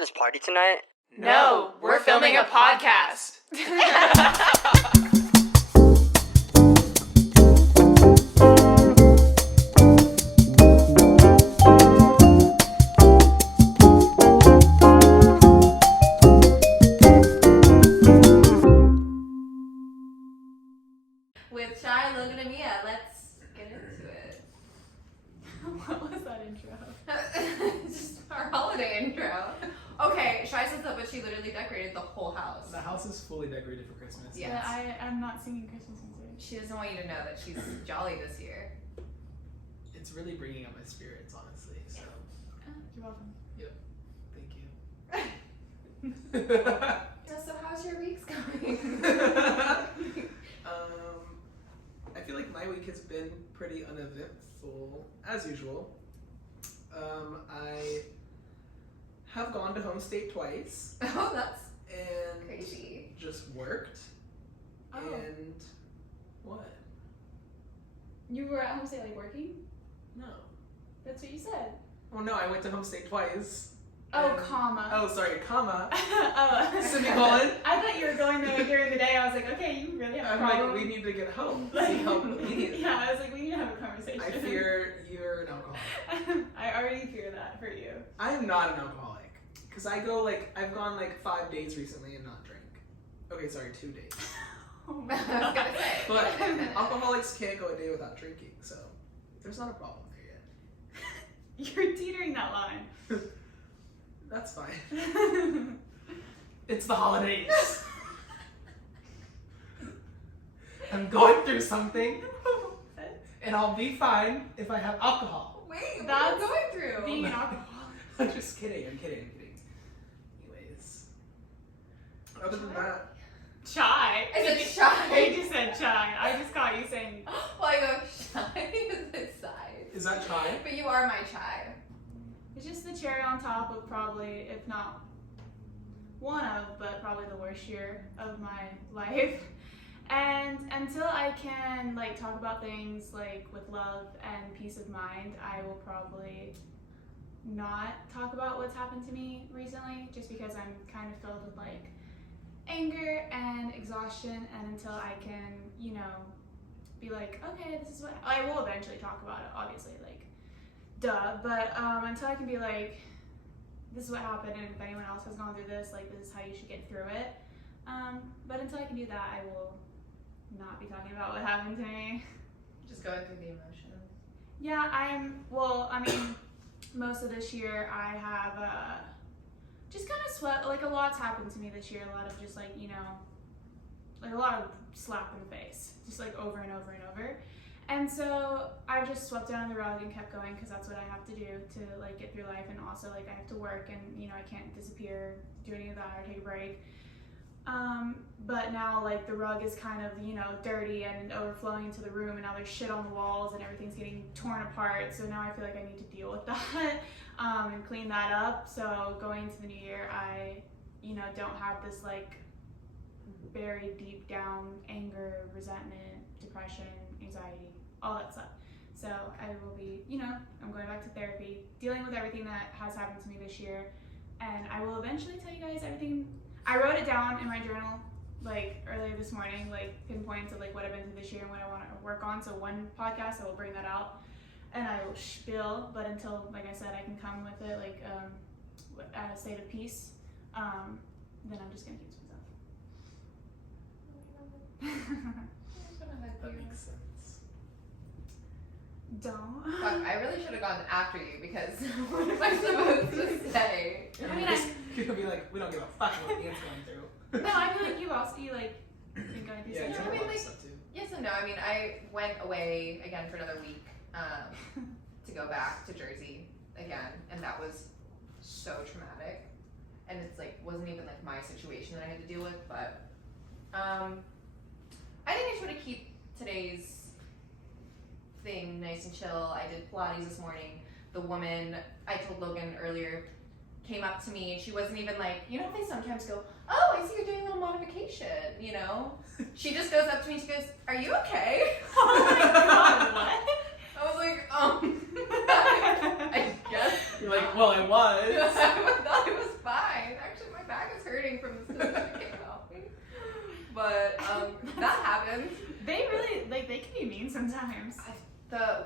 to this party tonight? No, we're filming a podcast. With Shy, Logan, and Amia, let's get into it. What was that intro? Just our holiday intro. Okay, Shy says that, but she literally decorated the whole house. The house is fully decorated for Christmas. Yes. But I'm not singing Christmas music. She doesn't want you to know that she's jolly this year. It's really bringing up my spirits, honestly. So, You're welcome. thank you. So how's your weeks going? I feel like my week has been pretty uneventful, as usual. I have gone to home state twice. Oh, that's and crazy. Just worked. Oh. And what? You were at home state like working? No. That's what you said. Oh no, I went to home state twice. Oh, and- comma. Oh, sorry, comma. Oh. Semicolon. I thought you were going there during the day. I was like, okay, you really have a I'm problem. like, we need to get home. See help immediately. Yeah, I was like, we need to have a conversation. I fear you're an alcoholic. I already fear that for you. I am not an alcoholic. Because I've gone 5 days recently and not drink. Okay, sorry, 2 days. Oh I my was gonna god. say. But alcoholics can't go a day without drinking, so there's not a problem there yet. You're teetering that line. That's fine. It's the holidays. I'm going through something, and I'll be fine if I have alcohol. Wait, That's what are you going through? Being an alcoholic. I'm just kidding. I'm kidding. Anyways, other than that, Chai. I said You shy. just said chai. I just caught you saying. Well, I go Shy is this side. is that chai? But you are my Chai. It's just the cherry on top of probably, if not one of, but probably the worst year of my life. And until I can talk about things with love and peace of mind, I will probably not talk about what's happened to me recently, just because I'm kind of filled with anger and exhaustion. And until I can, be okay, this is what I will eventually talk about it, obviously, duh. But until I can be this is what happened, and if anyone else has gone through this, this is how you should get through it. But until I can do that, I will not be talking about what happened to me. Just going through the emotions. Yeah, most of this year I have just kind of swept, a lot's happened to me this year, a lot of just a lot of slap in the face, just over and over and over. And so I just swept it under the rug and kept going, because that's what I have to do to get through life. And also I have to work, and I can't disappear, do any of that, or take a break. But now the rug is kind of dirty and overflowing into the room, and now there's shit on the walls and everything's getting torn apart. So now I feel like I need to deal with that and clean that up. So going into the new year, I don't have this buried deep down anger, resentment, depression, anxiety, all that stuff. So I will be, I'm going back to therapy, dealing with everything that has happened to me this year, and I will eventually tell you guys everything. I wrote it down in my journal earlier this morning, pinpoints of what I've been through this year and what I want to work on. So one podcast I will bring that out and I will spill, but until I said I can come with it at a state of peace, then I'm just gonna keep to myself. That makes sense. Don't. Fuck, I really should have gone after you, because what am I supposed to say? You're gonna be we don't give a fuck what Ian's going through. No, I feel you also been going through Yeah, something. you I mean, have a lot of stuff too. Yes and no. I mean, I went away again for another week to go back to Jersey again, and that was so traumatic. And it's wasn't even my situation that I had to deal with, but I think I should want to keep today's thing nice and chill. I did Pilates this morning. The woman I told Logan earlier came up to me, and she wasn't even they sometimes go, oh, I see you're doing a little modification, She just goes up to me and she goes, are you okay? Oh my god, what? I was like, I guess. You're well, I was. I thought it was fine. sometimes. The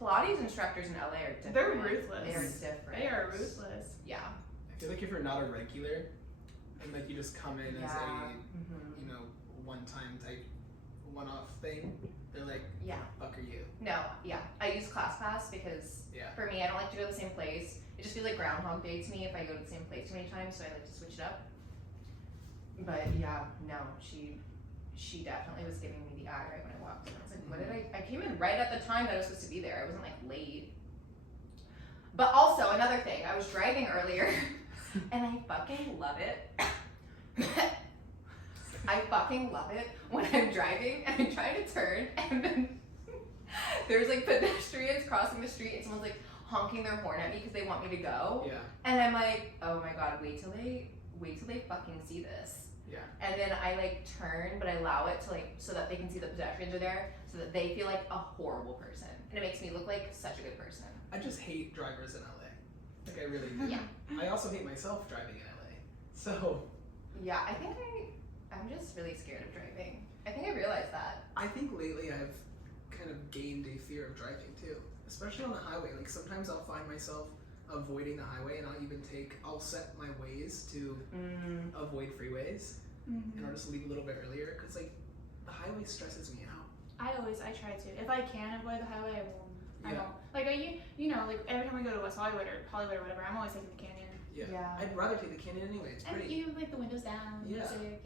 Pilates instructors in LA are different. They're ruthless. They are different. They are ruthless. Yeah. I feel like if you're not a regular, and like you just come in as a, you know, one-time type, one-off thing, they're like, Yeah. fuck are you? No, yeah. I use ClassPass because for me, I don't like to go to the same place. It just feels like Groundhog Day to me if I go to the same place too many times, so I like to switch it up. But yeah, no, she definitely was giving me the eye right when I walked in. I was like, what did I came in right at the time that I was supposed to be there. I wasn't like late. But also another thing, I was driving earlier and I fucking love it. I fucking love it when I'm driving and I'm trying to turn and then there's like pedestrians crossing the street and someone's like honking their horn at me because they want me to go. Yeah. And I'm like, oh my god, wait till they fucking see this. Yeah. And then I like turn, but I allow it to like so that they can see the pedestrians are there, so that they feel like a horrible person, and it makes me look like such a good person. I just hate drivers in LA. Like I really do. Yeah. I also hate myself driving in LA. So Yeah, I think I'm just really scared of driving. I think I realized that. I think lately I've kind of gained a fear of driving too, especially on the highway. Like sometimes I'll find myself avoiding the highway, and I'll set my ways to avoid freeways, and I'll just leave a little bit earlier because like the highway stresses me out. I try to. If I can avoid the highway, I won't. I Yeah. won't. Like you know, like every time we go to West Hollywood or whatever, I'm always taking the canyon. Yeah. I'd rather take the canyon anyway. It's And pretty. you like the windows down, Yeah. music,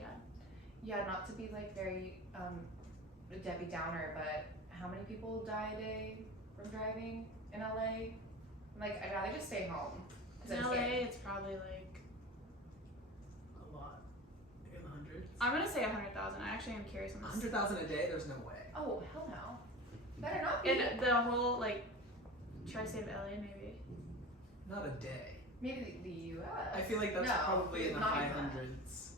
Yeah, not to be like very Debbie Downer, but how many people die a day from driving in LA? Like, I'd rather just stay home. 'Cause In I'm LA, scared. it's probably like A lot. In the hundreds. I'm gonna say 100,000. I actually am curious on this. 100,000 a day? There's no way. Oh, hell no. Better not be. In the whole like tri-state of LA, maybe. Not a day. Maybe the U.S. I feel like that's No, probably in the not high even that. hundreds.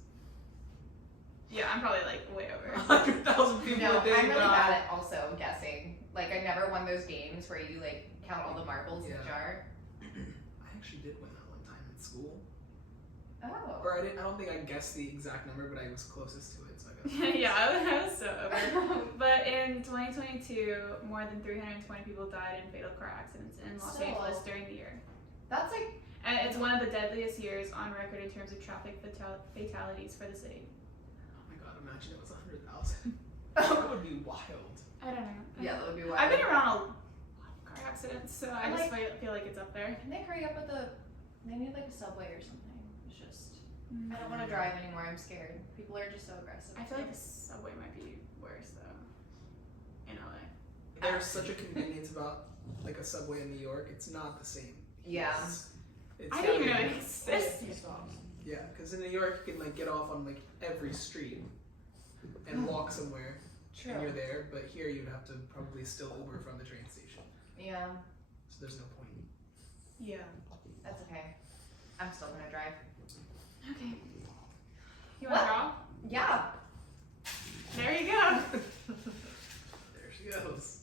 Yeah, I'm probably like way over. 100,000 people No, a day. I'm really die. bad at also guessing. Like, I never won those games where you like count all the marbles in the Yeah. jar. I actually did win that one time in school. Oh. Or I don't think I guessed the exact number, but I was closest to it, so I got Yeah, I was so over. But in 2022, more than 320 people died in fatal car accidents in Los Still. Angeles during the year. That's like, And it's one of the deadliest years on record in terms of traffic fatalities for the city. Oh my god, imagine it was 100,000. That would be wild. I don't know. yeah, that would be wild. I've been around a lot of car accidents, so I I'm just like- feel like it's up there. Can they hurry up with they need like a subway or something. It's just, I don't want to drive anymore, I'm scared. People are just so aggressive. I feel like the subway might be worse though. In LA. There's such a convenience about like a subway in New York. It's not the same. Yeah. It's I didn't even know definitely- it existed. Yeah, because in New York you can like get off on like every street and walk somewhere True. and you're there. But here you'd have to probably still Uber from the train station. Yeah, So there's no point. Yeah. that's okay. I'm still gonna drive. Okay. You want to What? draw? Yeah. There you go. There she goes.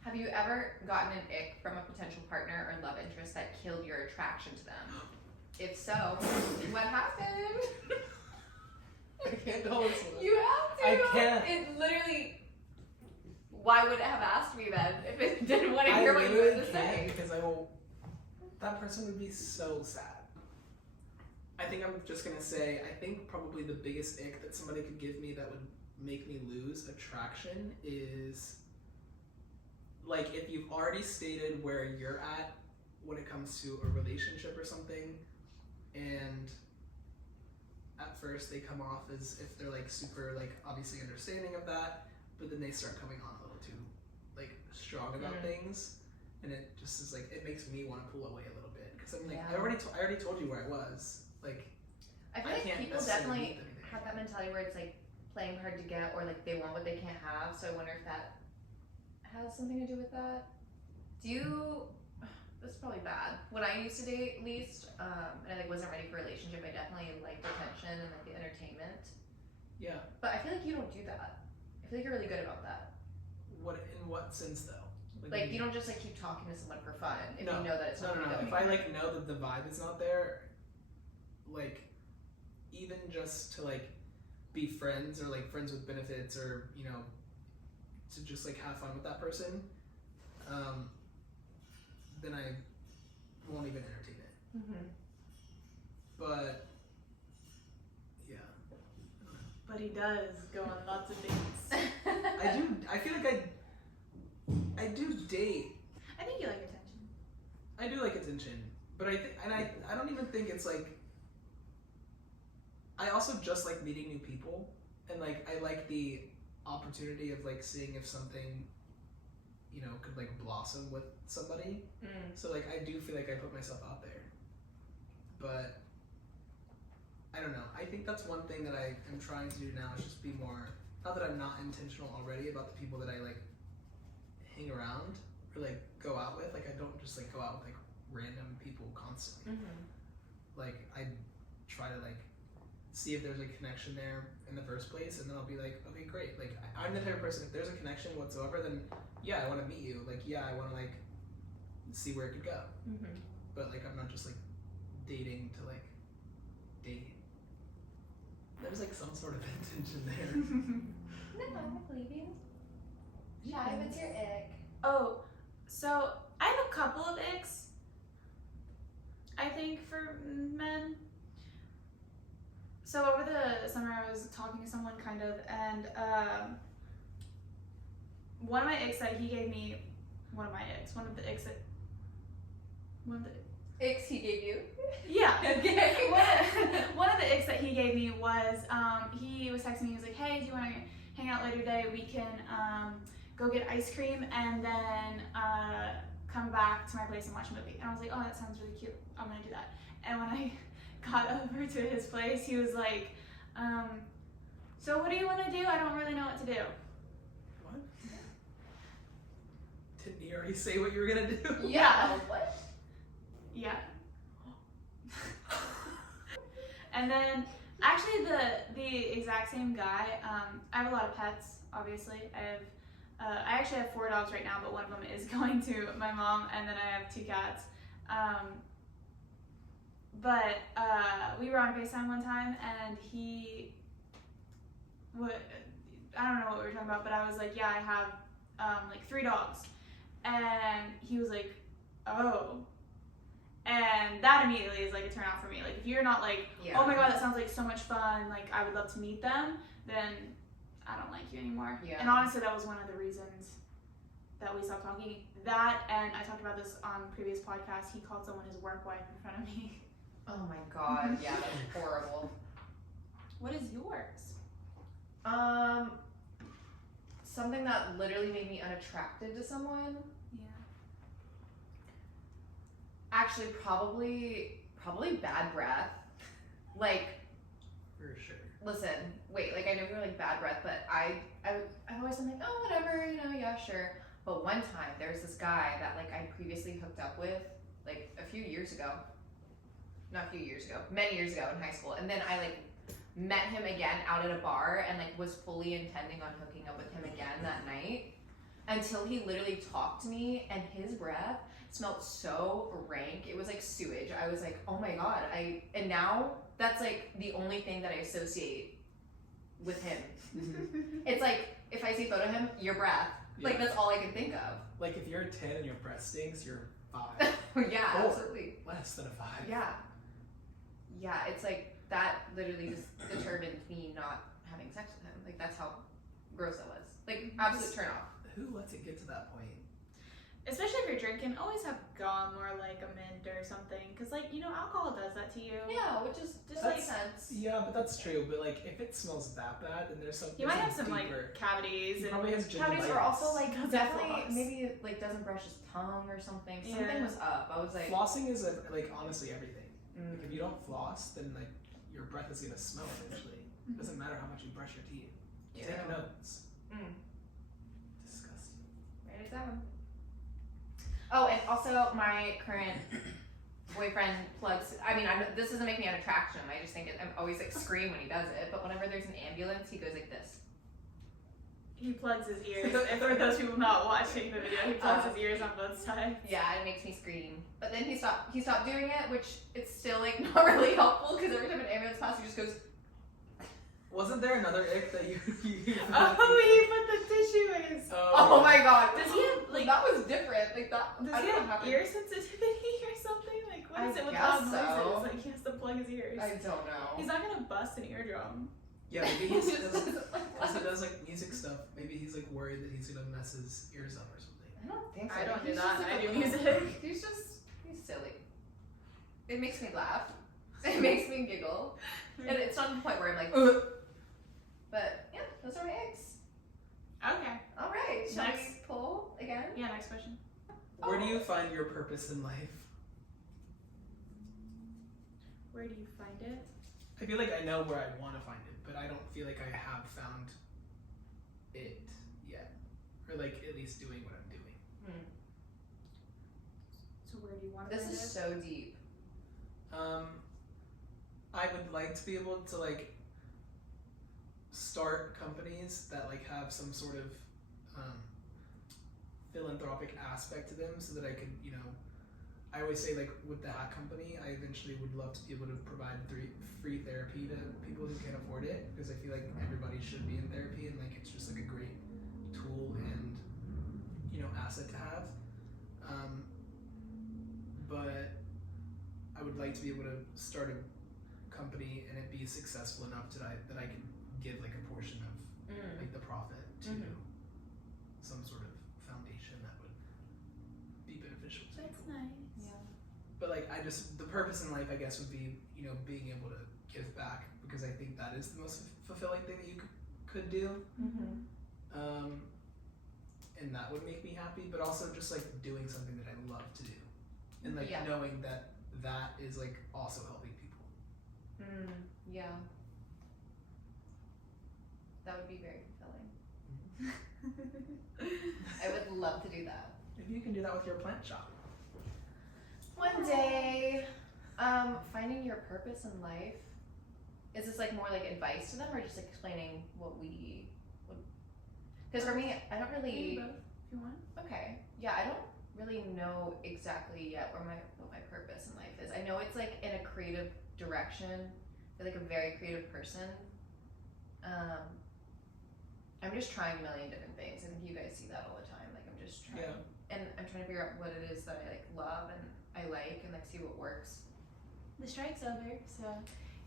Have you ever gotten an ick from a potential partner or love interest that killed your attraction to them? If so, what happened? I can't tell this one. You have to. I can't. It literally. Why would it have asked me then if it didn't want to I hear what you literally had to can't say? because that person would be so sad. I think I'm just gonna say, I think probably the biggest ick that somebody could give me that would make me lose attraction is like if you've already stated where you're at when it comes to a relationship or something, and at first they come off as if they're like super like obviously understanding of that, but then they start coming on a little too like strong about things, and it just is like it makes me want to pull away a little bit because I'm like Yeah. I already told you where I was. Like I feel I like can't people necessarily definitely meet them there. have that mentality where it's like playing hard to get or like they want what they can't have. So I wonder if that has something to do with that. Do you? That's probably bad. When I used to date, at least, and I like wasn't ready for a relationship, I definitely liked attention and like the entertainment. Yeah. But I feel like you don't do that. I feel like you're really good about that. In what sense though? Like you don't just like keep talking to someone for fun if No. you know that it's No. not gonna go If I anywhere. like know that the vibe is not there, like even just to like be friends or like friends with benefits or to just like have fun with that person, then I won't even entertain it. Mm-hmm. But yeah, But he does go on lots of dates. I do. I feel like I do date. I think you like attention. I do like attention, but I don't even think it's like. I also just like meeting new people, and like I like the opportunity of like seeing if something, you know, could like blossom with somebody. So like I do feel like I put myself out there, but I don't know. I think that's one thing that I am trying to do now is just be more. Not that I'm not intentional already about the people that I like hang around or like go out with. Like I don't just like go out with like random people constantly. Like I try to like see if there's a connection there in the first place, and then I'll be like, okay, great. Like I'm the type of person, if there's a connection whatsoever, then yeah, I want to meet you. Like yeah, I want to like see where it could go. But like I'm not just like dating to like date. There's like some sort of intention there. No, I believe you. Shy, what's your ick? Oh, so I have a couple of icks. I think for men. So over the summer I was talking to someone kind of, and one of the icks he gave me Icks he gave you? Yeah. Okay. One of the icks that he gave me was he was texting me. He was like, "Hey, do you want to hang out later today? We can go get ice cream and then come back to my place and watch a movie." And I was like, "Oh, that sounds really cute. I'm gonna do that." And when I got over to his place, he was like, "So what do you want to do? I don't really know what to do." What? Didn't you already say what you were gonna do? Yeah. What? Yeah. And then actually the exact same guy. I have a lot of pets. Obviously, I actually have 4 dogs right now, but one of them is going to my mom, and then I have 2 cats. But we were on FaceTime one time, and I don't know what we were talking about, but I was like, yeah, I have like 3 dogs. And he was like, oh. And that immediately is like a turn off for me. Like if you're not like, oh my god, that sounds like so much fun, like I would love to meet them, then I don't like you anymore. Yeah. And honestly, that was one of the reasons that we stopped talking. That, and I talked about this on previous podcasts, he called someone his work wife in front of me. Oh my god, yeah, that's horrible. What is yours? Something that literally made me unattracted to someone. Yeah. Actually, probably bad breath. Like, For sure. listen, wait, like I know you're like bad breath, but I've always been like, oh, whatever, you know, yeah, sure. But one time there was this guy that like I previously hooked up with, like a few years ago. Not a few years ago, many years ago in high school. And then I like met him again out at a bar and like was fully intending on hooking up with him again that night, until he literally talked to me and his breath smelled so rank. It was like sewage. I was like, oh my god. And now that's like the only thing that I associate with him. It's like if I see a photo of him, your breath. Yeah. Like that's all I can think of. Like if you're a 10 and your breath stinks, you're 5. Yeah, 4. absolutely. Less than a 5. Yeah. Yeah, it's like that literally just determined me not having sex with him. Like that's how gross that was. Like absolute turn off. Who lets it get to that point? Especially if you're drinking, always have gum or like a mint or something, because like, you know, alcohol does that to you. Yeah, which is just That's- makes sense. Yeah, but that's true. But like, if it smells that bad, then there's something. You might have some deeper. like cavities. He and probably has Cavities gingivitis. are also like Doesn't definitely floss. maybe like doesn't brush his tongue or something. Yeah. Something was up. I was like, Flossing is like honestly everything. mm. Like if you don't floss, then like your breath is gonna smell eventually. It doesn't matter how much you brush your teeth. Yeah. Take notes. Mm. Disgusting. Write it down. Oh, and also my current boyfriend plugs. I mean, this doesn't make me unattraction. I just think I'm always like scream when he does it. But whenever there's an ambulance, he goes like this. He plugs his ears. And for those people not watching the video, he plugs his ears on both sides. Yeah, it makes me scream. But then he stopped doing it, which it's still like not really helpful because every time an ambulance passes, he just goes Wasn't there another ick that you Oh, he put the tissue in his. Oh my god. Does he have like? That was different. Like that. Does I he don't know have how ear sensitivity or something? Like what is I it with guess loud noises? so. Like he has to plug his ears. I don't know. He's not gonna bust an eardrum. Yeah, maybe he does like music stuff. Maybe he's like worried that he's gonna mess his ears up or something. I don't think so. I don't do He's that. just, I like, do music. He's silly. It makes me laugh. It makes me giggle. And it's not to the point where I'm like, but yeah, those are my eggs. Okay. All right. Shall Next. we pull again? Yeah. Next question. Where do you find your purpose in life? Where do you find it? I feel like I know where I want to find it, but I don't feel like I have found it yet, or like at least doing what I'm doing. So where do you want to This find is it? so deep. I would like to be able to like start companies that like have some sort of philanthropic aspect to them, so that I could, you know, I always say like with the hat company, I eventually would love to be able to provide free therapy to people who can't afford it, because I feel like everybody should be in therapy, and like it's just like a great tool and, you know, asset to have. But I would like to be able to start a company and it be successful enough that I can give like a portion of like the profit to some sort of foundation that would be beneficial to That's people. nice. Yeah. But like the purpose in life, I guess, would be, you know, being able to give back, because I think that is the most fulfilling thing that you could do. And that would make me happy, but also just like doing something that I love to do, and like knowing that that is like also helping people. Yeah. That would be very fulfilling. I would love to do that. Maybe you can do that with your plant shop. One day, finding your purpose in life. Is this like more like advice to them, or just like explaining what we would? Because for me, I don't Maybe really. both, if you want. Okay. Yeah, I don't really know exactly yet what my purpose in life is. I know it's like in a creative direction. I'm like a very creative person. I'm just trying a million different things. I think you guys see that all the time. Like I'm just trying, and I'm trying to figure out what it is that I like love and I like, and like see what works. The strike's over, so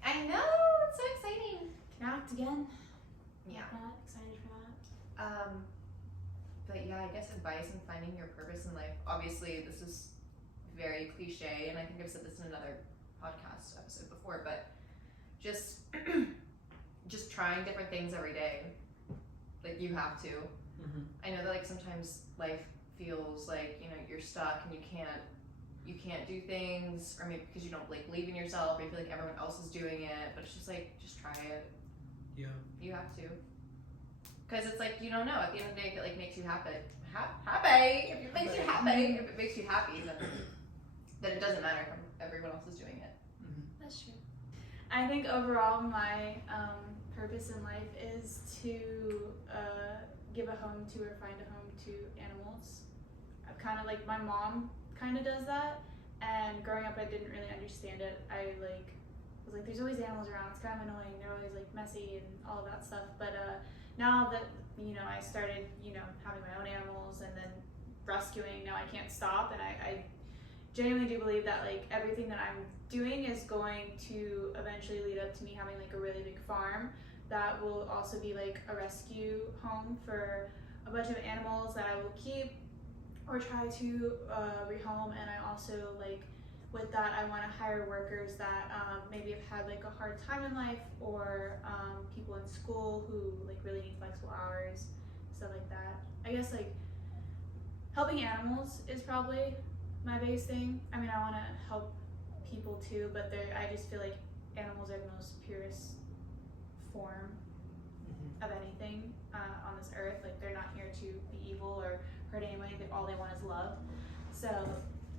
I know, it's so exciting. can act again. Yeah. Not excited for that. But yeah, I guess advice in finding your purpose in life. Obviously, this is very cliche, and I think I've said this in another podcast episode before, but just just trying different things every day. Like you have to. I know that like sometimes life feels like, you know, you're stuck and you can't do things, or maybe because you don't like believe in yourself, or you feel like everyone else is doing it, but it's just like, just try it. Yeah. You have to. Because it's like, you don't know, at the end of the day, if it like makes you happy, if it makes you happy, if it makes you happy, then it doesn't matter if everyone else is doing it. That's true. I think overall my purpose in life is to give a home to, or find a home to, animals. I've kind of like, my mom kind of does that, and growing up I didn't really understand it. I like was like, there's always animals around, it's kind of annoying, they're always like messy and all of that stuff, but now that, you know, I started, you know, having my own animals and then rescuing, now I can't stop, and I genuinely do believe that like everything that I'm doing is going to eventually lead up to me having like a really big farm that will also be like a rescue home for a bunch of animals that I will keep or try to rehome. And I also, like, with that, I want to hire workers that maybe have had like a hard time in life, or people in school who like really need flexible hours, stuff like that. I guess like helping animals is probably my biggest thing. I mean, I want to help people too, but I just feel like animals are the most purest form of anything on this earth. Like, they're not here to be evil or hurt anybody. All they want is love. So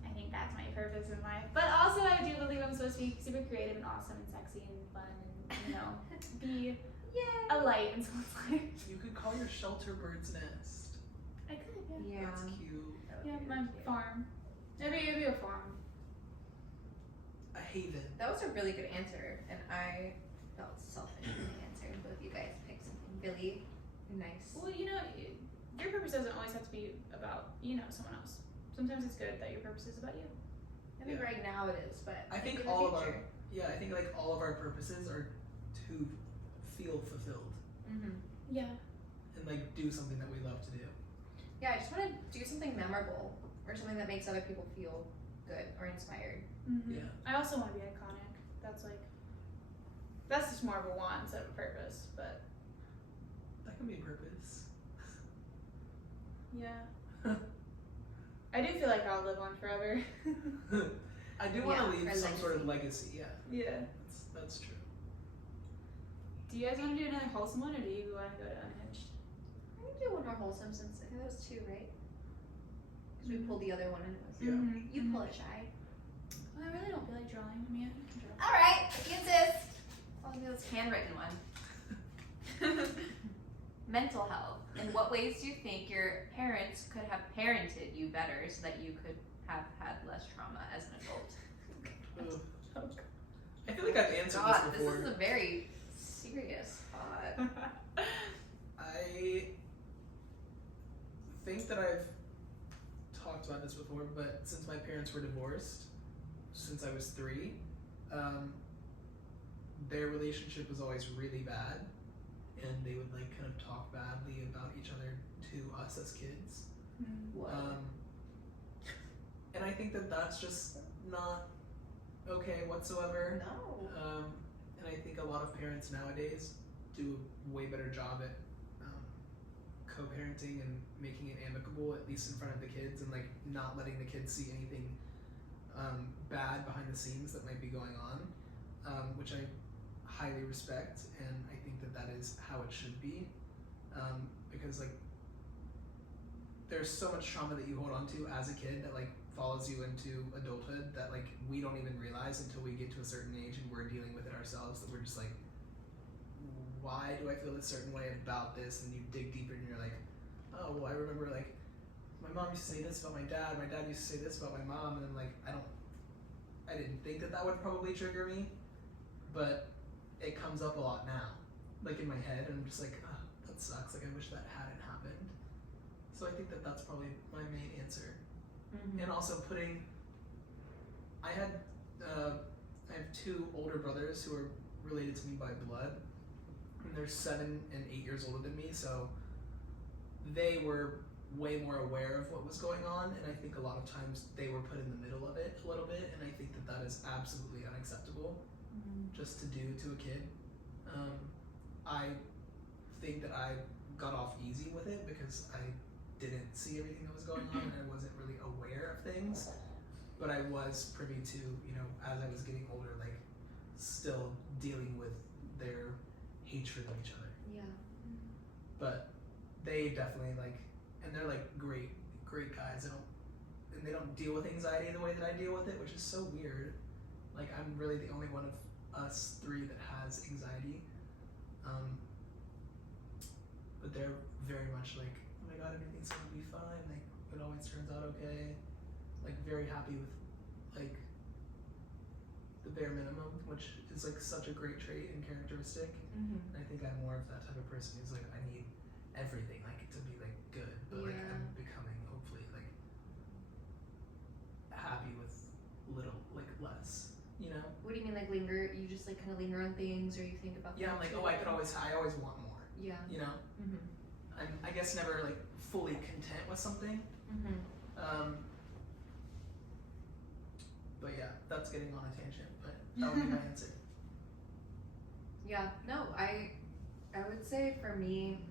I think that's my purpose in life. But also, I do believe I'm supposed to be super creative and awesome and sexy and fun and, you know, be a light in someone's life. You could call your shelter Bird's Nest. I could, Yeah. That's cute. Yeah, my farm. Maybe it'd be a farm. A haven. That was a really good answer, and I felt selfish when I answered both you you guys pick something really nice. Well, you know, your purpose doesn't always have to be about, you know, someone else. Sometimes it's good that your purpose is about you. I think right now it is, but I think in the all of our future. I think like all of our purposes are to feel fulfilled Yeah. and like do something that we love to do. Yeah, I just want to do something memorable or something that makes other people feel good or inspired. Yeah. I also want to be iconic. That's just more of a want instead of a purpose, but That can be a purpose. yeah. I do feel like I'll live on forever. I do want to Yeah, leave for some sort of legacy. legacy. Yeah, Yeah. that's true. Do you guys want to do another wholesome one, or do you want to go to unhinged? I can do one more wholesome since I think that was 2, right? Because we pulled the other one and it was. Yeah. You pull it, Shy. Well, I really don't feel like drawing. Mia, you can draw. Alright, if you insist. I'll do this handwritten one. Mental health. In what ways do you think your parents could have parented you better so that you could have had less trauma as an adult? Ugh. I feel like I've answered God, this before. this is a very serious thought. I think that I've talked about this before, but since my parents were divorced, since I was 3, their relationship was always really bad, and they would like kind of talk badly about each other to us as kids. Whoa. And I think that that's just not okay whatsoever. No. And I think a lot of parents nowadays do a way better job at co-parenting and making it amicable, at least in front of the kids, and like not letting the kids see anything bad behind the scenes that might be going on, which I highly respect, and I think that that is how it should be, because like there's so much trauma that you hold on to as a kid that like follows you into adulthood that like we don't even realize until we get to a certain age and we're dealing with it ourselves, that we're just like, why do I feel a certain way about this? And you dig deeper and you're like, oh well, I remember like my mom used to say this about my dad used to say this about my mom, and then like I didn't think that that would probably trigger me, but it comes up a lot now, like in my head, and I'm just like, oh, that sucks, like I wish that hadn't happened. So I think that that's probably my main answer. And also I have 2 older brothers who are related to me by blood, and they're 7 and 8 years older than me, so they were way more aware of what was going on, and I think a lot of times they were put in the middle of it a little bit, and I think that that is absolutely unacceptable just to do to a kid. I think that I got off easy with it because I didn't see everything that was going on and I wasn't really aware of things, but I was privy to, you know, as I was getting older, like still dealing with their hatred of each other. Yeah. But they definitely like, and they're like great guys. They don't deal with anxiety the way that I deal with it, which is so weird. Like I'm really the only one of us 3 that has anxiety. But they're very much like, oh my god, everything's gonna be fine. Like it always turns out okay. Like very happy with like the bare minimum, which is like such a great trait and characteristic. And I think I'm more of that type of person who's like, I need everything like to be like good, but like I'm becoming hopefully like happy with little like less, you know? What do you mean, like linger? You just like kind of linger on things, or you think about? Yeah, I'm like, things oh, I always want more. Yeah. You know? I'm, I guess, never like fully content with something. But yeah, that's getting on a tangent, but that would be my answer. Yeah. No, I would say for me,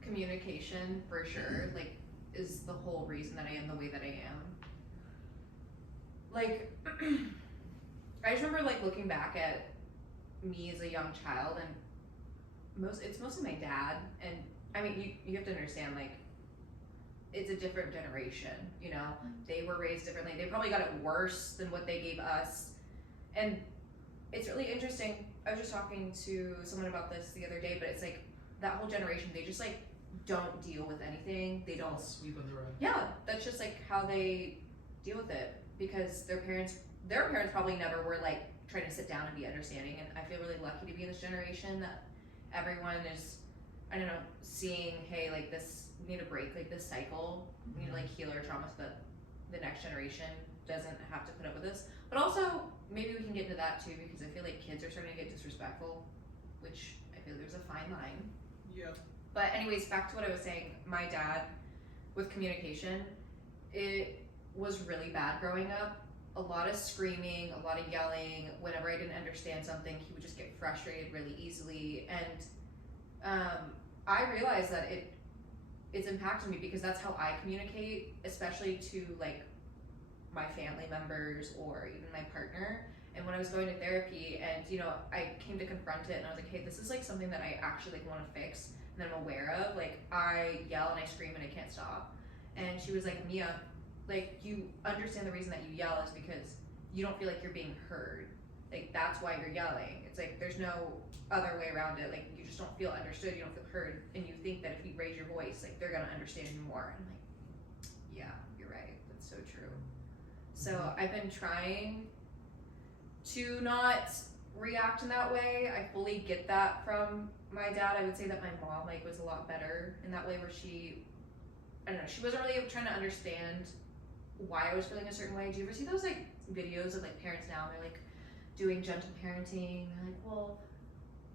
communication for sure, like, is the whole reason that I am the way that I am. Like, I just remember like looking back at me as a young child, and it's mostly my dad, and I mean you have to understand, like, it's a different generation, you know. They were raised differently. They probably got it worse than what they gave us, and it's really interesting. I was just talking to someone about this the other day, but it's like that whole generation, they just like don't deal with anything. They don't sweep on the rug. Yeah, that's just like how they deal with it, because their parents probably never were like trying to sit down and be understanding. And I feel really lucky to be in this generation that everyone is, I don't know, seeing, hey, like this, we need to break like this cycle. We need to like heal our trauma so that the next generation doesn't have to put up with this. But also, maybe we can get into that too, because I feel like kids are starting to get disrespectful, which I feel there's a fine line. Yeah. But anyways, back to what I was saying, my dad, with communication, it was really bad growing up. A lot of screaming, a lot of yelling. Whenever I didn't understand something, he would just get frustrated really easily. And I realized that it's impacted me because that's how I communicate, especially to like my family members or even my partner. And when I was going to therapy and, you know, I came to confront it and I was like, hey, this is like something that I actually like want to fix and that I'm aware of. Like I yell and I scream and I can't stop. And she was like, Mia, like you understand the reason that you yell is because you don't feel like you're being heard. Like that's why you're yelling. It's like there's no other way around it. Like you just don't feel understood, you don't feel heard, and you think that if you raise your voice, like they're gonna understand you more. And I'm like, yeah, you're right. That's so true. So I've been trying to not react in that way. I fully get that from my dad. I would say that my mom like was a lot better in that way where she, I don't know, she wasn't really trying to understand why I was feeling a certain way. Do you ever see those like videos of like parents now and they're like doing gentle parenting? They're like, well,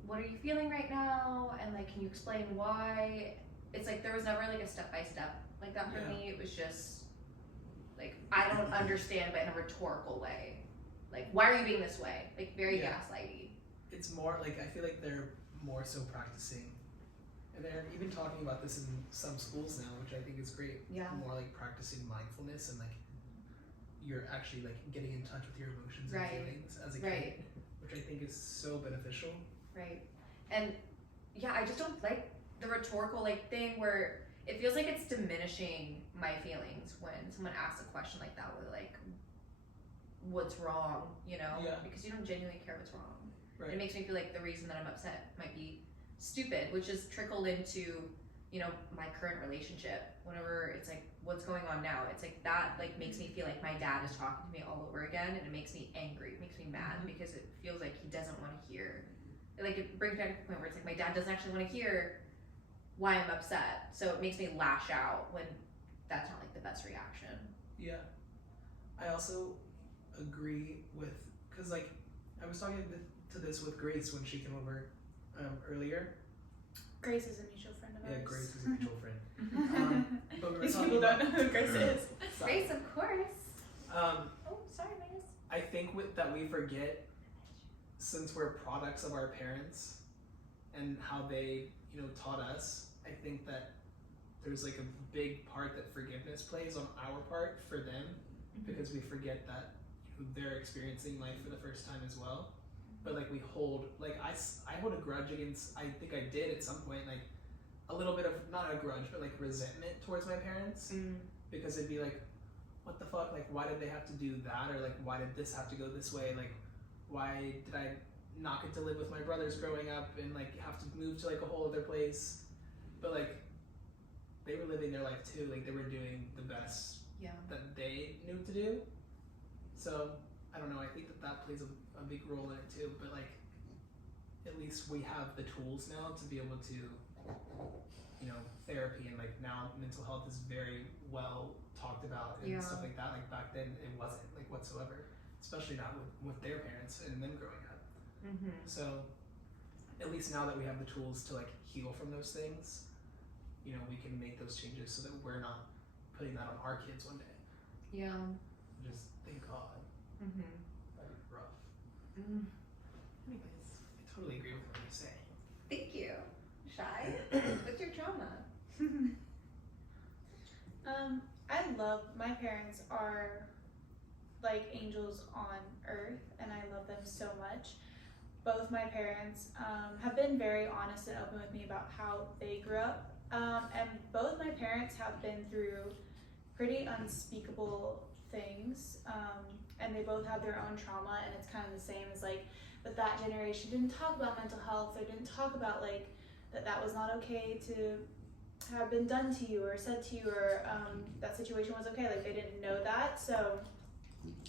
what are you feeling right now? And like, can you explain why? It's like there was never like a step-by-step like that for me. It was just like, I don't understand, but in a rhetorical way. Like, why are you being this way? Like, very gaslighty. It's more like, I feel like they're more so practicing. And they're even talking about this in some schools now, which I think is great. Yeah. More like practicing mindfulness and like, you're actually like getting in touch with your emotions and feelings as a kid, which I think is so beneficial. Right. And yeah, I just don't like the rhetorical like thing where it feels like it's diminishing my feelings when someone asks a question like that, where like, what's wrong, you know? Yeah. Because you don't genuinely care what's wrong. Right. It makes me feel like the reason that I'm upset might be stupid, which is trickled into, you know, my current relationship. Whenever it's like, what's going on now? It's like that like makes me feel like my dad is talking to me all over again, and it makes me angry. It makes me mad because it feels like he doesn't want to hear. Like it brings me back to the point where it's like my dad doesn't actually want to hear why I'm upset. So it makes me lash out when that's not like the best reaction. Yeah. I also agree with, because like I was talking to this with Grace when she came over earlier. Grace is a mutual friend of ours. Yeah, Grace is a mutual friend. But we were These talking people about, don't know who Grace is. Grace, of course. Um, Oh, sorry, Magus. I think that we forget, since we're products of our parents and how they, you know, taught us. I think that there's like a big part that forgiveness plays on our part for them, because we forget that, you know, they're experiencing life for the first time as well. But like we hold, like I hold a grudge against, I think I did at some point, like a little bit of, not a grudge, but like resentment towards my parents, because it'd be like, what the fuck, like why did they have to do that, or like why did this have to go this way, like why did I not get to live with my brothers growing up and like have to move to like a whole other place. But like they were living their life too, like they were doing the best that they knew to do. So I don't know, I think that plays a big role in it too, but like at least we have the tools now to be able to, you know, therapy, and like now mental health is very well talked about and stuff like that. Like back then it wasn't like whatsoever, especially not with their parents and them growing up. So at least now that we have the tools to like heal from those things, you know, we can make those changes so that we're not putting that on our kids one day. Yeah. Just thank God. That'd be rough. Anyways, I totally agree with what you're saying. Thank you. Shy? What's your trauma? I love, my parents are like angels on earth, and I love them so much. Both my parents have been very honest and open with me about how they grew up, and both my parents have been through pretty unspeakable things, and they both have their own trauma, and it's kind of the same as like, but that generation didn't talk about mental health, or didn't talk about like that was not okay to have been done to you or said to you, or that situation was okay, like they didn't know that. So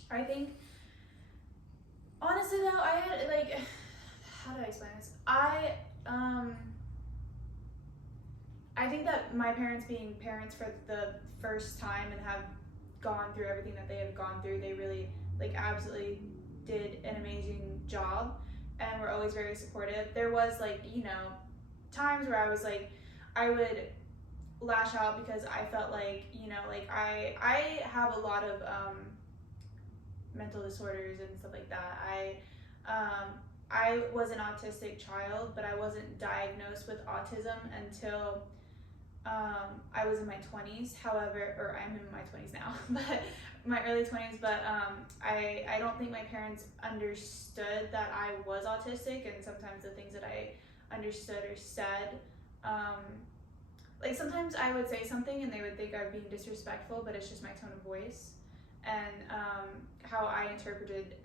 I think honestly though, I had like, how do I explain this? I I think that my parents being parents for the first time and have gone through everything that they have gone through, they really like absolutely did an amazing job and were always very supportive. There was like, you know, times where I was like, I would lash out because I felt like, you know, like I have a lot of mental disorders and stuff like that. I was an autistic child, but I wasn't diagnosed with autism until I was in my 20s. However, or I'm in my 20s now, but my early 20s. But I don't think my parents understood that I was autistic, and sometimes the things that I understood or said, like sometimes I would say something and they would think I was being disrespectful, but it's just my tone of voice and how I interpreted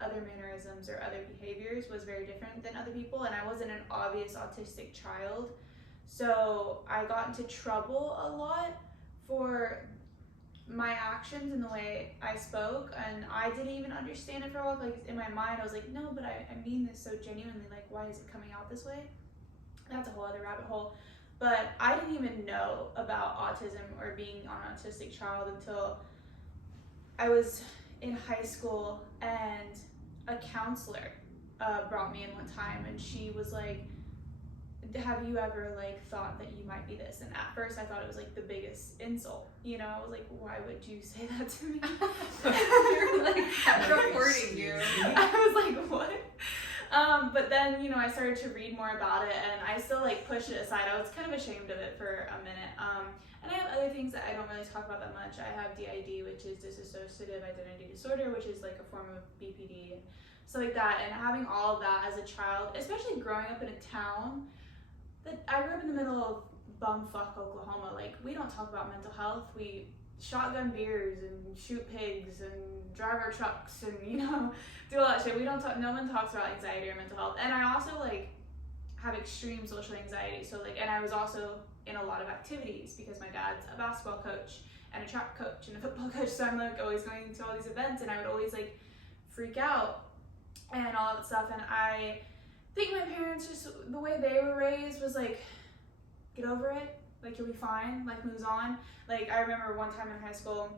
other mannerisms or other behaviors was very different than other people, and I wasn't an obvious autistic child. So I got into trouble a lot for my actions and the way I spoke, and I didn't even understand it for a while. Like in my mind I was like, no, but I mean this so genuinely, like why is it coming out this way? That's a whole other rabbit hole. But I didn't even know about autism or being an autistic child until I was in high school, and a counselor brought me in one time, and she was like, have you ever like thought that you might be this? And at first I thought it was like the biggest insult, you know. I was like, why would you say that to me? You're like, I'm reporting you. I was like, what? But then, you know, I started to read more about it, and I still like pushed it aside. I was kind of ashamed of it for a minute. And I have other things that I don't really talk about that much. I have DID, which is dissociative identity disorder, which is like a form of BPD and stuff like that. And having all of that as a child, especially growing up in a town that I grew up in the middle of bumfuck Oklahoma. Like, we don't talk about mental health. We shotgun beers and shoot pigs and drive our trucks and, you know, do all that shit. We don't talk, no one talks about anxiety or mental health. And I also like have extreme social anxiety. So like, and I was also in a lot of activities because my dad's a basketball coach and a track coach and a football coach. So I'm like always going to all these events, and I would always like freak out and all that stuff. And I think my parents, just the way they were raised was like, get over it, like you'll be fine, life moves on. Like I remember one time in high school,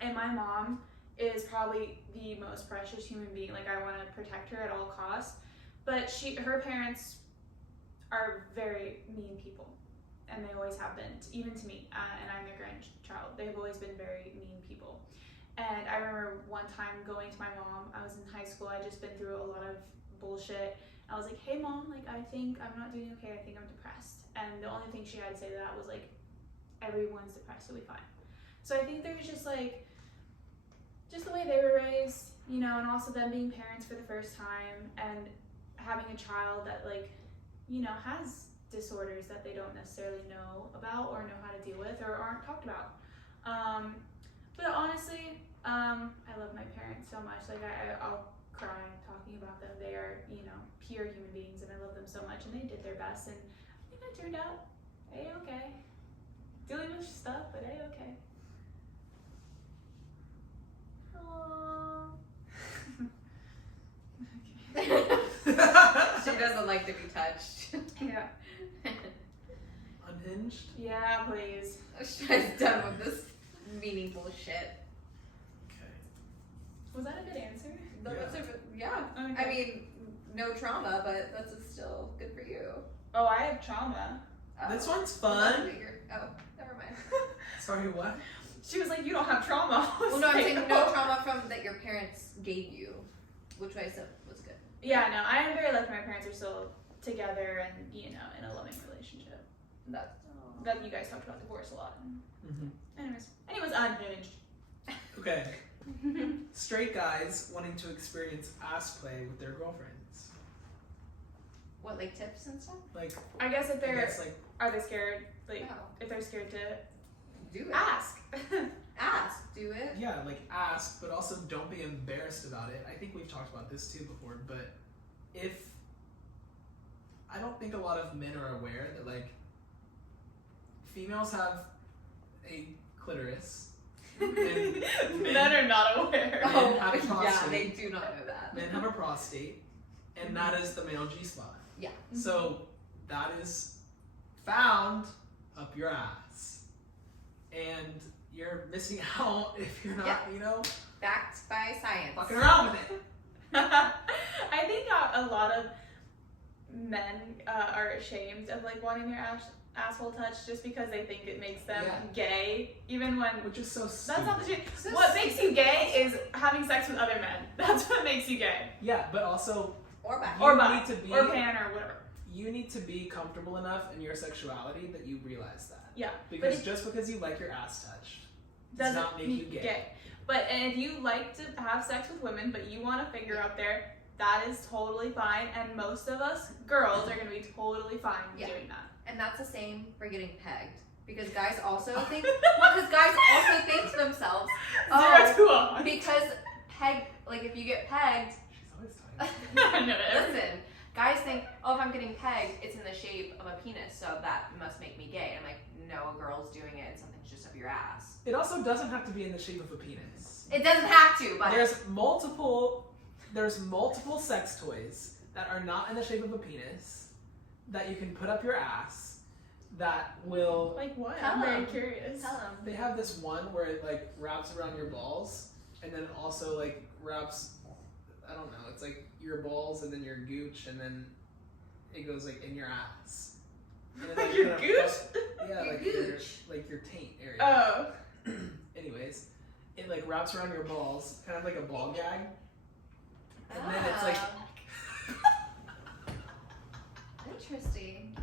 and my mom is probably the most precious human being. Like I want to protect her at all costs, but her parents are very mean people, and they always have been, even to me, and I'm their grandchild. They've always been very mean people. And I remember one time going to my mom, I was in high school, I'd just been through a lot of bullshit. I was like, hey mom, like I think I'm not doing okay, I think I'm depressed. And the only thing she had to say to that was like, everyone's depressed, it'll be fine. So I think there's just like, just the way they were raised, you know, and also them being parents for the first time and having a child that like, you know, has disorders that they don't necessarily know about or know how to deal with or aren't talked about. But honestly, I love my parents so much. Like I'll cry talking about them. They are, you know, pure human beings, and I love them so much, and they did their best, and I think I turned out A-okay. Dealing with stuff, but A-okay. She doesn't like to be touched. Yeah. Unhinged? Yeah, please. I'm done with this meaningful shit. Okay. Was that a good answer? Yeah. Okay. I mean, no trauma, but that's still good for you. Oh, I have trauma. Oh. This one's fun. Oh, never mind. Sorry, what? She was like, you don't have trauma. Well, no, I'm saying no trauma from that your parents gave you, which I said was good. Yeah, no, I am very lucky my parents are still together and, you know, in a loving relationship. That you guys talked about divorce a lot. Mm-hmm. Anyways, unhinged. Okay. Straight guys wanting to experience ass play with their girlfriends. What, like tips and stuff? Like, I guess if they're, like, are they scared? Like, No. if they're scared to Do it. ask. Ask. Do it. yeah, like ask, but also don't be embarrassed about it. I think we've talked about this too before, but I don't think a lot of men are aware that like females have a clitoris. And Men are not aware. Men have a yeah, prostate. they do not know that. Men have a prostate, and that is the male G-spot. Yeah. So that is found up your ass. And you're missing out if you're not, you know, Backed by science. fucking around with it. I think a lot of men are ashamed of like wanting their asshole touched just because they think it makes them gay, even when Which is so stupid. that's not the shit. What makes you gay is having sex with other men. That's what makes you gay. Yeah, but also Or back. Or you bi, need to be, or pan, or whatever. you need to be comfortable enough in your sexuality that you realize that. Yeah. Because just because you like your ass touched does not make you gay. But and if you like to have sex with women, but you want a finger up there, that is totally fine. And most of us girls are gonna be totally fine doing that. And that's the same for getting pegged. Because guys also think, to themselves, 0 to 100. because like if you get pegged, She's always talking. I know that. listen, guys think, oh, if I'm getting pegged, it's in the shape of a penis, so that must make me gay. And I'm like, no, a girl's doing it, and something's just up your ass. It also doesn't have to be in the shape of a penis. It doesn't have to, but There's multiple sex toys that are not in the shape of a penis that you can put up your ass that will. Like what? Tell I'm very 'em. curious. tell them. They have this one where it like wraps around your balls and then also like wraps, I don't know, it's like your balls and then your gooch and then it goes like in your ass. And then, Your kind of gooch? Yeah, Your like gooch. your taint area. Oh. Anyways, it like wraps around your balls, kind of like a ball gag. And then it's like Interesting.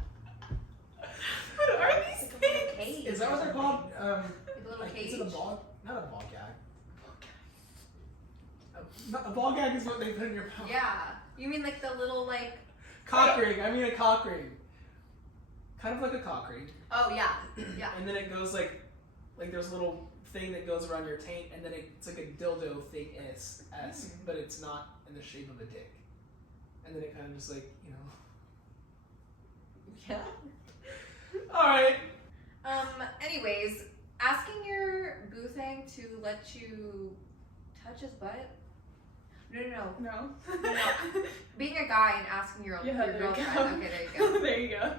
What are these It's like a little things? cage. is that what they're called? Like a little Like, cage. is it a ball? Not a ball gag. A ball gag is what they put in your mouth. Yeah. You mean like the little like? Cock ring. I mean a cock ring. Kind of like a cock ring. Oh yeah. Yeah. And then it goes like there's a little thing that goes around your taint, and then it's like a dildo thing S, but it's not in the shape of a dick. And then it kind of just like, you know. Yeah. All right. Anyways, asking your boo thing to let you touch his butt. No. No. Being a guy and asking your Yeah, there you girlfriend. go. Okay, there you go. There you go.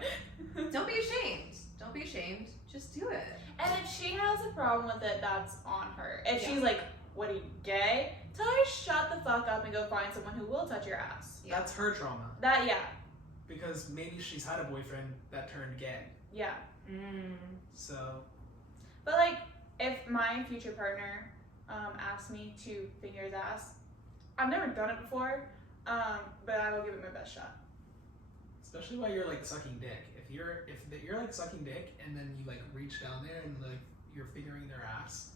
Don't be ashamed. Don't be ashamed. Just do it. And if she has a problem with it, that's on her. If Yeah. she's like, what are you, gay? Tell her to shut the fuck up and go find someone who will touch your ass. Yeah. That's her trauma. That, yeah. Because maybe she's had a boyfriend that turned gay. Yeah. So. But like, if my future partner asked me to finger his ass, I've never done it before, but I will give it my best shot. Especially while you're like sucking dick. If you're like sucking dick and then you like reach down there and like you're fingering their ass,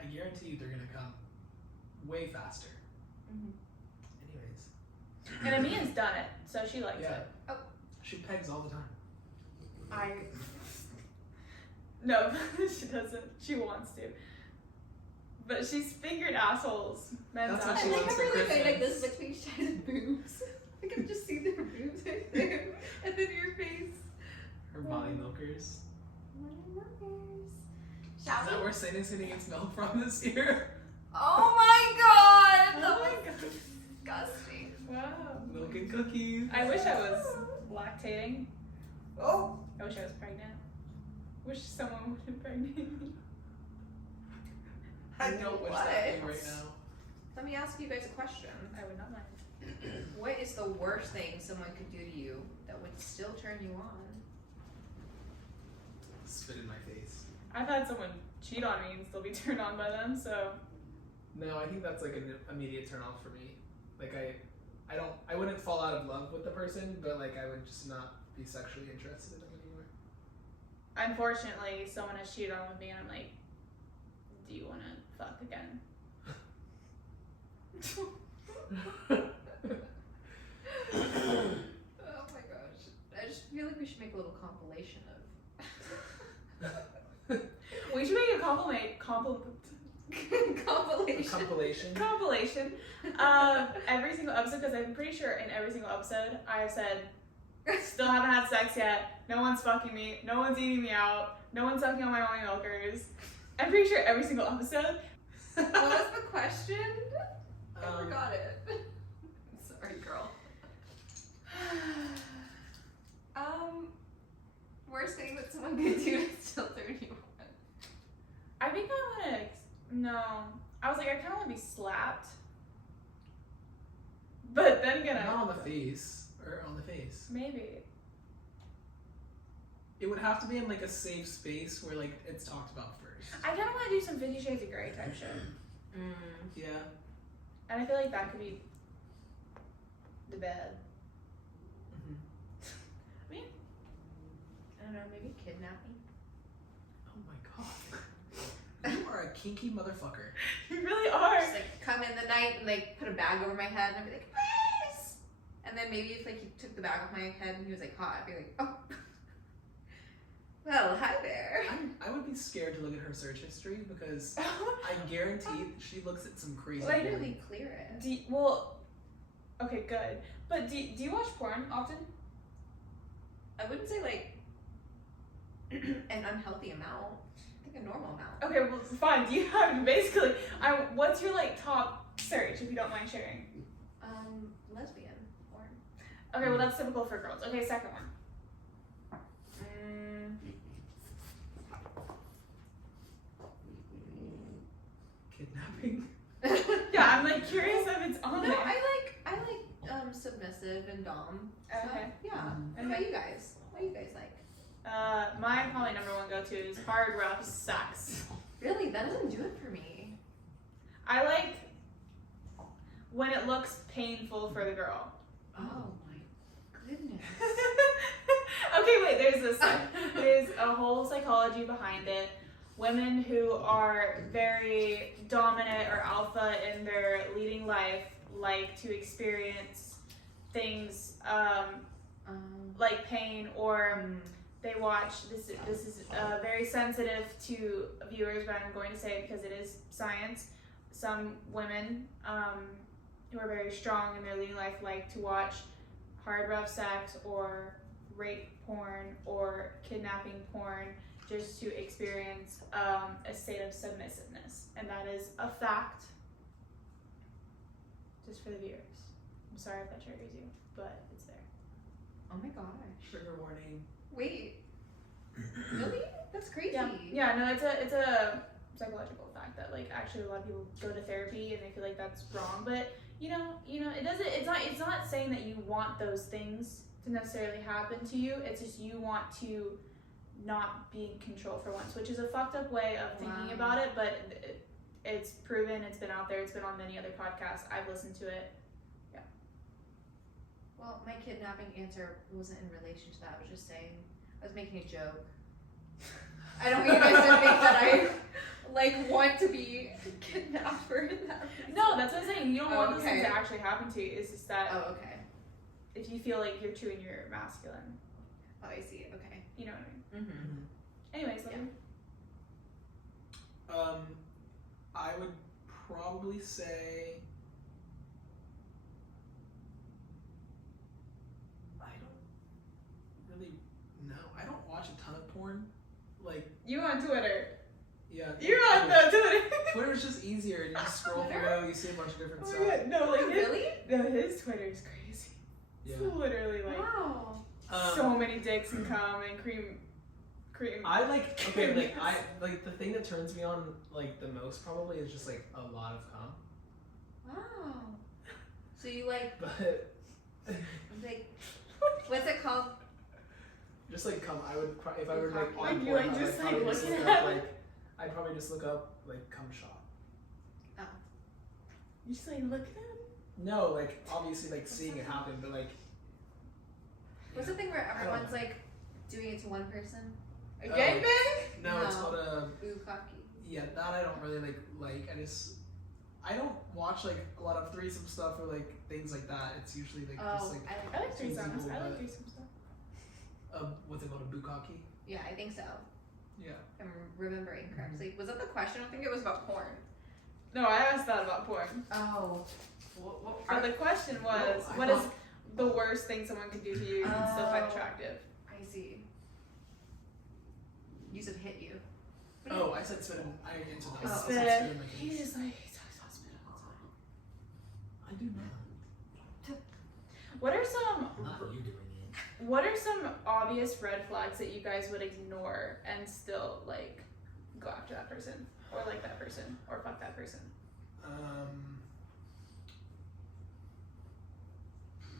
I guarantee you they're gonna come way faster. Anyways. And Amia's done it, so she likes Yeah. it. She pegs all the time. No, she doesn't. She wants to. But she's fingered assholes. Men's That's what assholes. she wants for Christmas. between Shannon's boobs. I can just see their boobs right there. And then your face. Her body milkers. Shall Is that where Satan's gonna get milk from this year? Oh my god! Oh That my was god. disgusting. Wow. Milk and cookies. I wish I was lactating. Oh. I wish I was pregnant. Wish someone would impregnate me. I don't wish What? that thing right now. Let me ask you guys a question. I would not mind. What is the worst thing someone could do to you that would still turn you on? Spit in my face. I've had someone cheat on me and still be turned on by them, so No, I think that's like an immediate turn off for me. Like I wouldn't fall out of love with the person, but like I would just not be sexually interested in them anymore. unfortunately someone has cheated on with me and I'm like, do you want to fuck again? Oh my gosh. I just feel like we should make a little compilation of We should make a compilation. of every single episode, because I'm pretty sure in every single episode I have said, still haven't had sex yet, no one's fucking me, no one's eating me out, no one's sucking on my mommy milkers. I'm pretty sure every single episode. What was the question? I Um, forgot it. Sorry, girl. Worst thing that someone could do to still turn you on. I think I want to. No. I was like, I kind of want to be slapped. But then again, Not on the face. Or on the face. Maybe. It would have to be in like a safe space where like it's talked about first. I kind of want to do some 50 Shades of Grey type shit. Yeah. And I feel like that could be the bed. Mm-hmm. I mean, I don't know, maybe kidnapping. Oh my god. You are a kinky motherfucker. you really are. Just like come in the night and like put a bag over my head and I'd be like, please! And then maybe if like he took the bag off my head and he was like hot, I'd be like, oh. Well, hi there. I would be scared to look at her search history because I guarantee she looks at some crazy Why porn. did we clear it? Well, okay, good. But do you watch porn often? I wouldn't say like an unhealthy amount. I think a normal amount. Okay, well, fine. Do you have basically? What's your like top search, if you don't mind sharing? Lesbian porn. Okay, well that's typical for girls. Okay, second one. Kidnapping. Yeah, I'm like curious if it's on No, there. I like submissive and dom. So, Okay. yeah. What about you guys? What do you guys like? My probably number one go-to is hard, rough sex. Really, that doesn't do it for me. I like when it looks painful for the girl. Oh my goodness. Okay, wait, there's a whole psychology behind it. Women who are very dominant or alpha in their leading life like to experience things like pain, or they watch, this is very sensitive to viewers, but I'm going to say it because it is science. Some women who are very strong in their leading life like to watch hard, rough sex or rape porn or kidnapping porn just to experience a state of submissiveness. And that is a fact, just for the viewers. I'm sorry if that triggers you, but it's there. Oh my gosh. Trigger warning. Wait. Really? That's crazy. Yeah, no, it's a psychological fact that like actually a lot of people go to therapy and they feel like that's wrong, but you know, it doesn't. It's not saying that you want those things to necessarily happen to you. It's just you want to not be in control for once, which is a fucked up way of thinking about it, but it's proven. It's been out there. It's been on many other podcasts. I've listened to it. Yeah. Well, my kidnapping answer wasn't in relation to that. I was just saying, I was making a joke. I don't want you guys to think that I like want to be kidnapped for that reason. No, that's what I'm saying. You don't want those things okay. to actually happen to you. It's just that Oh, okay. if you feel like you're true and you're masculine, Oh, I see. Okay. you know what I mean. Mm-hmm. Anyways, Logan. I would probably say I don't really know. I don't watch a ton of porn. Like, You on Twitter. yeah. You're on the Twitter. Twitter's just easier. You just scroll Twitter? through, you see a bunch of different Oh stuff. my God, no, like Really? his Twitter is crazy. Yeah. It's literally like Wow. so many dicks and cum and cream. I like, okay, like I like the thing that turns me on like the most probably is just like a lot of cum. Wow. So you like But what's it called? just like cum, I would if I were like on Like, you, porn, like, just, I'd like, probably just looking look at up it? like I'd probably just look up like cum shot. You just like look at him. No, like obviously like seeing it happen, but like What's the thing where I don't everyone's know. like doing it to one person? A Oh. gangbang? No, it's No. called a Bukkake. yeah, that I don't really like. I don't watch like a lot of threesome stuff or like things like that. It's usually like just like I like threesomes. people, I like but- threesome stuff. what's it called, a bukkake? Yeah, I think so. Yeah. If I'm remembering correctly. Was that the question? I think it was about porn. No, I asked that about porn. Oh. But the question was, No, I what is thought- the worst thing someone could do to you and still find Oh. attractive? I see. You said hit you. Oh, I said spit. I answered that. Oh, I Spit. said spit in my He face. just like he talks about spit all the time. I do not. What are some? Not you doing it. what are some obvious red flags that you guys would ignore and still like go after that person or like that person or fuck that person?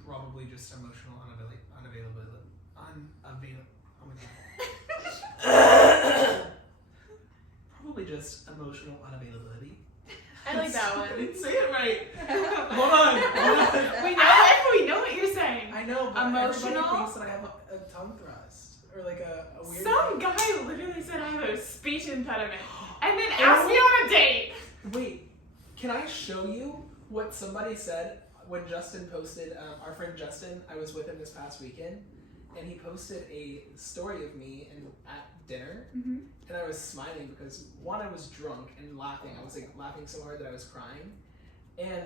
Probably just emotional unavailability. Oh my god. Probably just emotional unavailability. I like that one. I didn't say it right. Hold on. We know what you're saying. I know, but Emotional? everybody thinks that I have a tongue thrust or like a weird. Some guy literally said I have a speech impediment and then asked me on a date. Wait, can I show you what somebody said when Justin posted? Our friend Justin, I was with him this past weekend, and he posted a story of me at dinner, and I was smiling because one, I was drunk and laughing. I was like laughing so hard that I was crying, and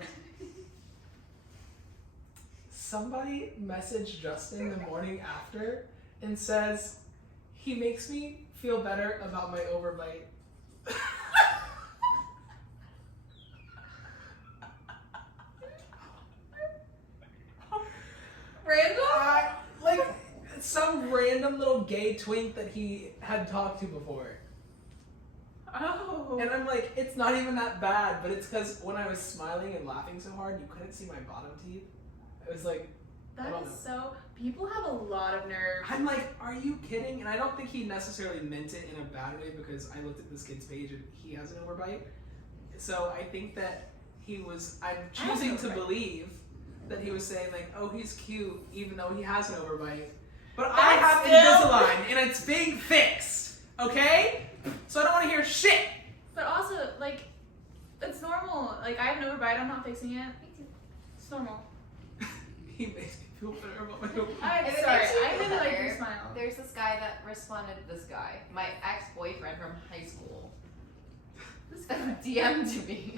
somebody messaged Justin the morning after and says he makes me feel better about my overbite. Random? Like some random little gay twink that he had talked to before. Oh. And I'm like, it's not even that bad, but it's because when I was smiling and laughing so hard, you couldn't see my bottom teeth. It was like, That is so. People have a lot of nerve. I'm like, are you kidding? And I don't think he necessarily meant it in a bad way because I looked at this kid's page and he has an overbite. So I think that I'm choosing to believe that he was saying like, oh, he's cute, even though he has an overbite. But I have Invisalign and it's being fixed, okay? So I don't want to hear shit. But also, like, it's normal. Like, I have an overbite. I'm not fixing it. It's normal. He makes me feel better about my overbite. I'm If it sorry. makes you I feel really like better, your smile. There's this guy that responded to this guy, my ex-boyfriend from high school. This guy DM'd me.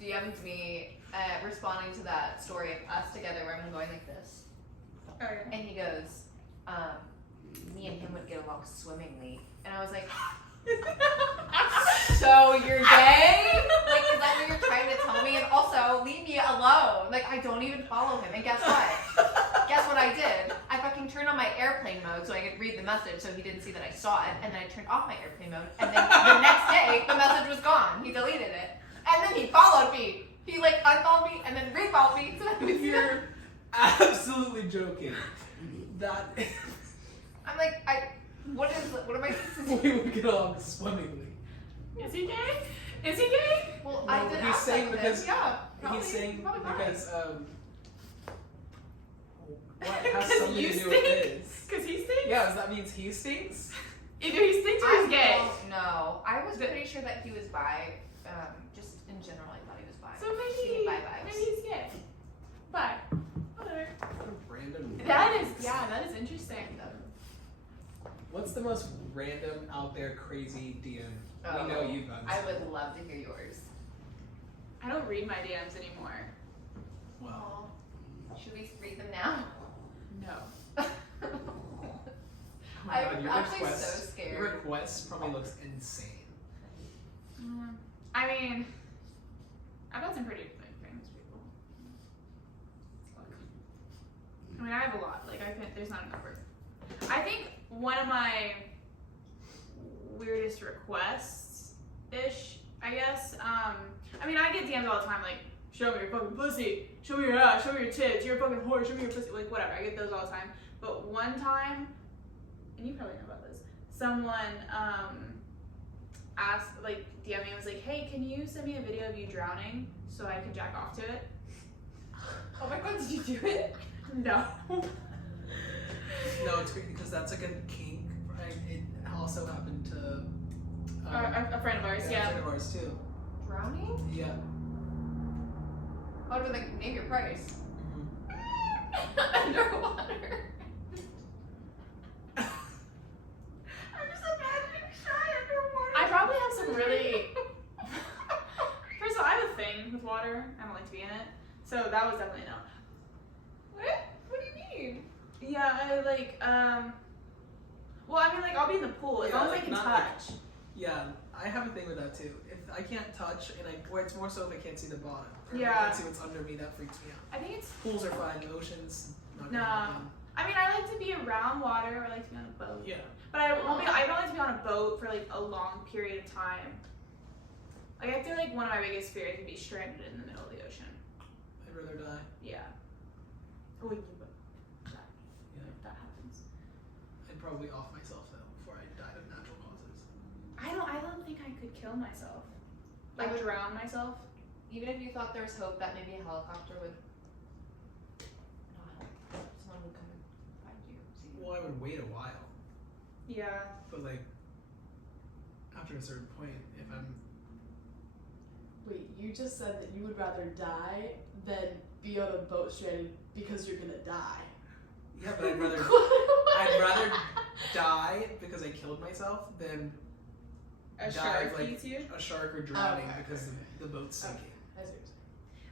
DM'd me responding to that story of us together where I'm going like this. Okay. And he goes, me and him would get along swimmingly. And I was like, so you're gay? Like, is that what you're trying to tell me? And also, leave me alone. Like, I don't even follow him. And guess what? Guess what I did? I fucking turned on my airplane mode so I could read the message so he didn't see that I saw it. And then I turned off my airplane mode. And then the next day, the message was gone. He deleted it. And then he followed me. He, like, unfollowed me and then refollowed me. So I was You're absolutely joking. That I'm like, what am I supposed to do? we would get along swimmingly. Is he gay? Is he gay? Well, No, I did he's ask saying like because this. Yeah, probably, he's saying probably not. because what has 'Cause something you to do with stink? this? Because he stinks? Yeah, that means he stinks. Either he stinks or he's gay. don't know. I was pretty sure that he was bi. Just in general, I thought he was bi. So He maybe, bi vibes. maybe he's gay. But, whatever. What a random. That is interesting. What's the most random, out there, crazy DM? Oh, We know you've done. I would love to hear yours. I don't read my DMs anymore. Well, Should we read them now? No. oh my God, I'm your actually request, so scared. Your request probably looks insane. I mean, I've got some pretty like, famous people. I mean, I have a lot. Like, there's not a number. I think one of my weirdest requests-ish, I guess. I mean, I get DMs all the time, like, show me your fucking pussy, show me your ass, show me your tits, you're a fucking whore, show me your pussy, like, whatever. I get those all the time. But one time, and you probably know about this, someone, asked, like, DM me and was like, hey, can you send me a video of you drowning so I can jack off to it? Oh my God, did you do it? No. No, it's great because that's like a kink. Right? It also happened to A friend of ours, a yeah. friend of ours too. Drowning? Yeah. Oh, do they name your price? Mm-hmm. Underwater. I'm just imagining shy underwater. I probably have some really. First of all, I have a thing with water. I don't like to be in it, so that was definitely no. What? What do you mean? Yeah, I like. Well, I mean, like I'll be in the pool as Yeah, long as I like, can not touch. Yeah, I have a thing with that too. If I can't touch, or it's more so if I can't see the bottom. Or if I Yeah. can't see what's under me, that freaks me out. I think it's. Pools are fine. Oceans, not No. gonna happen. I mean, I like to be around water. Or I like to be on a boat. Yeah. But I don't like to be on a boat for like a long period of time. Like I feel like one of my biggest fears would be stranded in the middle of the ocean. I'd rather die. Yeah. Or you would. Yeah. If that happens. I'd probably off myself though before I died of natural causes. I don't think I could kill myself. Like I would- drown myself. Even if you thought there was hope that maybe a helicopter would not help, someone would come and find you. See you. Well, I would wait a while, Yeah. but like after a certain point, if I'm Wait, you just said that you would rather die than be on a boat stranded because you're gonna die. yeah, but I'd rather die because I killed myself than A die shark of, like, eats you. a shark or drowning Okay, because okay. the boat's sinking. I see what you're saying.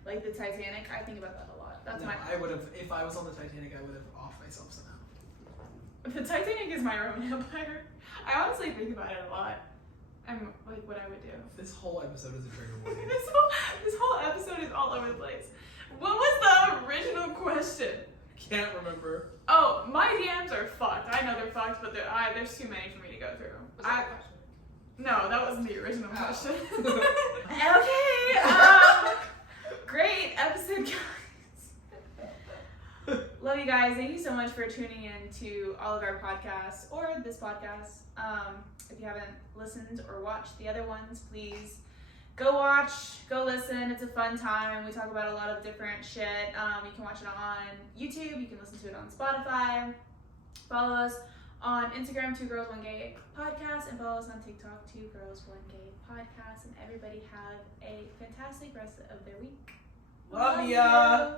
Like the Titanic. I think about that a lot. That's No, my. I would have if I was on the Titanic. I would have offed myself somehow. The Titanic is my Roman Empire. I honestly think about it a lot. I'm like what I would do. This whole episode is a trigger warning. this whole episode is all over the place. What was the original question? Can't remember. Oh, my DMs are fucked. I know they're fucked, but there's too many for me to go through. Was that a question? No, that wasn't the original Oh. question. Okay. Great episode, guys. Love you guys. Thank you so much for tuning in to all of our podcasts or this podcast. If you haven't listened or watched the other ones, please go watch, go listen. It's a fun time. We talk about a lot of different shit. You can watch it on YouTube. You can listen to it on Spotify. Follow us on Instagram, 2 Girls 1 Gay Podcast, and follow us on TikTok, 2 Girls 1 Gay Podcast. And everybody have a fantastic rest of their week. Love ya. You.